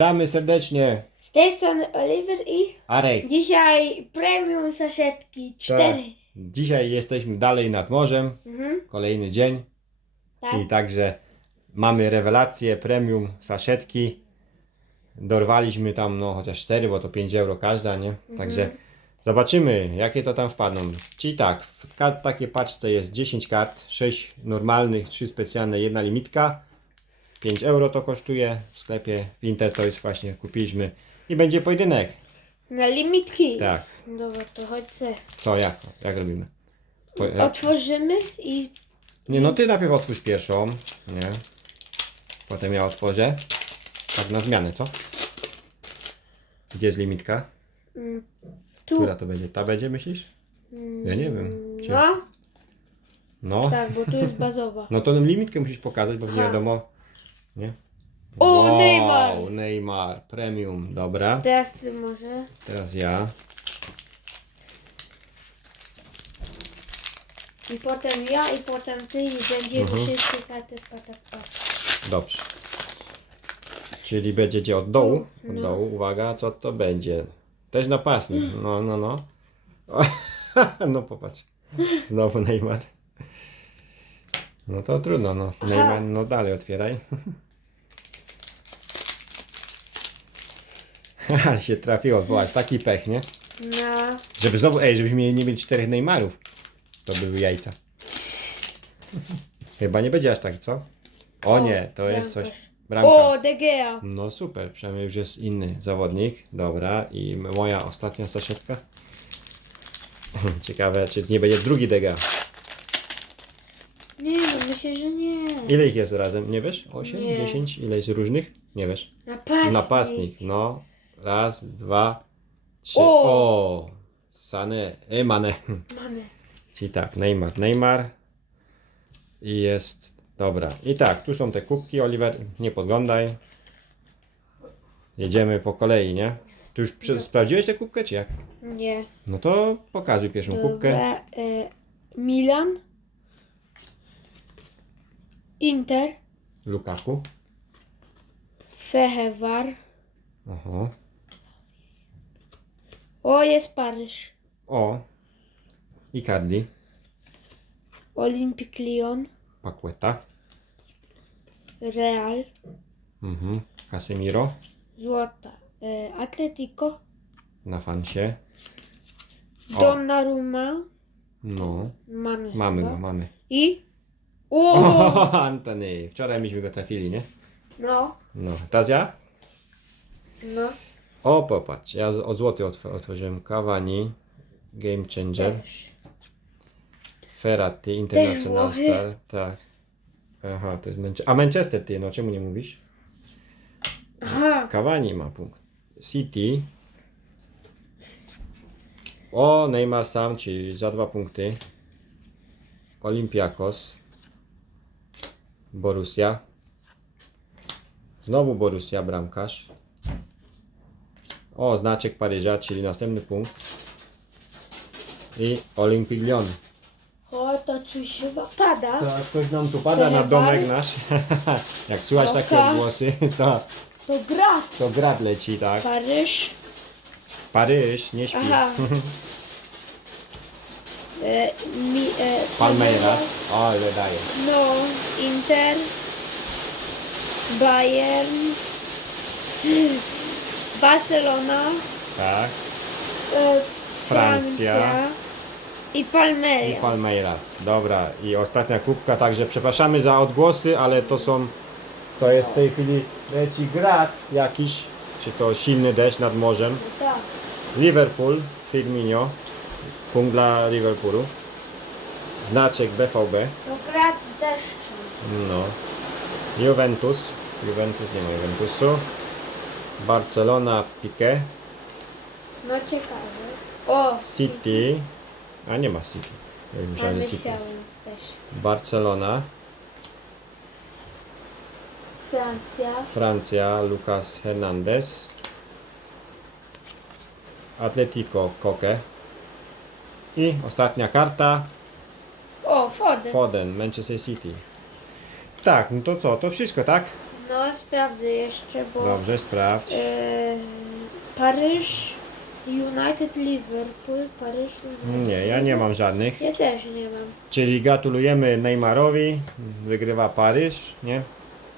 Witamy serdecznie. Z tej strony Oliver i Arek. dzisiaj premium saszetki 4. Dzisiaj jesteśmy dalej nad morzem. Mhm, Kolejny dzień. tak. I także mamy rewelację premium saszetki. Dorwaliśmy tam no chociaż 4, bo to 5 euro każda, nie? Także zobaczymy jakie to tam wpadną. Czyli tak, w ka- takiej paczce jest 10 kart, 6 normalnych, 3 specjalne, jedna limitka. 5 euro to kosztuje w sklepie Winter Toys właśnie kupiliśmy. I będzie pojedynek. Na limitki. Tak. Dobra, to chodźcie. Co, jak? Jak robimy? Po, jak? Otworzymy i Nie, no ty najpierw otwórz pierwszą, nie? Potem ja otworzę. Tak na zmianę, co? Gdzie jest limitka? mm, tu. Która to będzie? Ta będzie, myślisz? Ja nie wiem. Czy... No, No. tak, bo tu jest bazowa. No to limitkę musisz pokazać, bo nie wiadomo. Nie? O, Neymar! Neymar, premium, dobra. Teraz ty może. Teraz ja. I potem ja, i potem ty, i będziemy Mhm. wszyscy patak Dobrze. Czyli będziecie od dołu. Od No. dołu, uwaga, co to będzie? Też napastnik. No, no, no. No popatrz. Znowu Neymar. No to trudno, no. Aha. Neymar, no dalej otwieraj. Haha, się trafiło, byłaś taki pech, nie? No, Żeby znowu, ej, żebyśmy mieli- nie mieli czterech Neymarów. To były jajca. Chyba nie będzie aż tak, co? O O, nie, to jest coś. bramkarz. Bramka. O, De Gea. No super, przynajmniej już jest inny zawodnik. Dobra, i m- moja ostatnia saszetka. Ciekawe, czy nie będzie drugi dega. Nie, no myślę, że nie. Ile ich jest razem? Nie wiesz? 8, Nie. 10? Ile jest różnych? Nie wiesz. Napastnik. Napastnik, no. Raz, dwa, trzy. O! O! Sane, e, Mane. Mamy. Czyli tak, Neymar, Neymar. I jest, dobra. I tak, tu są te kubki, Oliver, nie podglądaj. Jedziemy po kolei, nie? Ty już przy, sprawdziłeś tę kubkę, czy jak? Nie. No to pokazuj pierwszą kubkę. Dobra, e, Milan. Inter. Lukaku. Fehewar. Oho. O, jest Paryż. O. Icardi. Olympic Lyon. Paqueta. Real. Mhm. Casemiro. Złota. E, Atletico. Na fansie. O. Donnarumma. No. Mamy. Mamy chyba. go, mamy. I. O! O, Antony. Wczoraj myśmy go trafili, nie? No. No. Teraz ja? No. O, popatrz, ja od złoty otw- otworzyłem Cavani, Game Changer, Też. Ferrati, International Włochy? Star, tak. Aha, to jest Manchester. A Manchester ty, no czemu nie mówisz? Aha. Cavani ma punkt. City. O, Neymar sam, czyli za dwa punkty. Olympiakos. Borussia. Znowu Borussia, bramkarz. O, znaczek Paryża, czyli następny punkt. I Olympic Lyon. O, to coś chyba pada. Tak, ktoś nam tu pada na domek nasz. Jak słychać takie odgłosy, to, To brat. to grad leci, tak. Paryż. Paryż, nie śpi. Aha. E, mi, e, Palmeiras. O, ale daje. No, Inter, Bayern, Barcelona, Tak. e, Francja. Francja i Palmeiras. I Palmeiras. Dobra. I ostatnia kubka, także przepraszamy za odgłosy, ale to są. To jest w tej chwili leci grad jakiś, czy to silny deszcz nad morzem. Tak. Liverpool, Firmino. Punkt dla Liverpoolu. Znaczek BVB. To brat z deszczem. No. Juventus. Juventus nie ma Juventusu. Barcelona Pique. No ciekawe. O, City. A nie ma City. Ja już myślałem, że City. też. Barcelona. Francja. Francja, Lucas Hernandez. Atletico Koke. I ostatnia karta. O, Foden. Foden, Manchester City. Tak, no to co? To wszystko, tak? No, sprawdzę jeszcze, bo Dobrze, sprawdź. e, Paryż, United, Liverpool, Paryż, United. Nie, ja nie mam żadnych. Ja też nie mam. Czyli gratulujemy Neymarowi. Wygrywa Paryż, nie?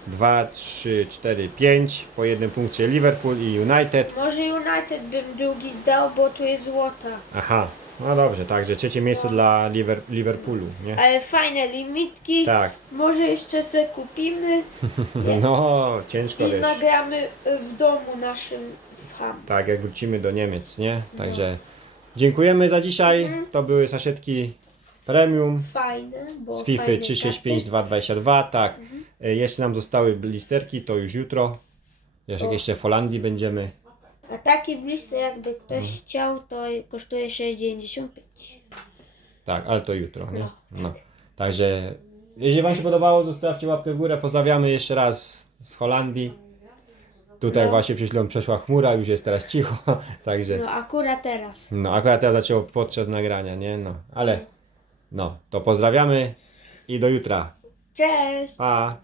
2, 3, 4, 5. Po jednym punkcie Liverpool i United. Może United bym drugi dał, bo tu jest złota. Aha, no dobrze, także trzecie miejsce dla Liver Liverpoolu, nie? Ale fajne limitki. Tak, Może jeszcze se kupimy no ciężko i wiesz. nagramy w domu naszym w Ham. Tak, jak wrócimy do Niemiec, nie? Także dziękujemy za dzisiaj. Mhm. To były saszetki premium Fajne, bo z FIFA fajne 365-222. Tak, Mhm. E, jeszcze nam zostały blisterki, to już jutro. Jeszcze, jeszcze w Holandii będziemy. A taki blister jakby ktoś Mhm. chciał, to kosztuje 6,95. Tak, ale to jutro, nie? No. Także, jeśli Wam się podobało, zostawcie łapkę w górę. Pozdrawiamy jeszcze raz z Holandii. Tutaj No. właśnie przed chwilą przeszła chmura, już jest teraz cicho. Także, No akurat teraz. no akurat ja zaczęło podczas nagrania, nie? No, ale, no, to pozdrawiamy i do jutra. Cześć! Pa!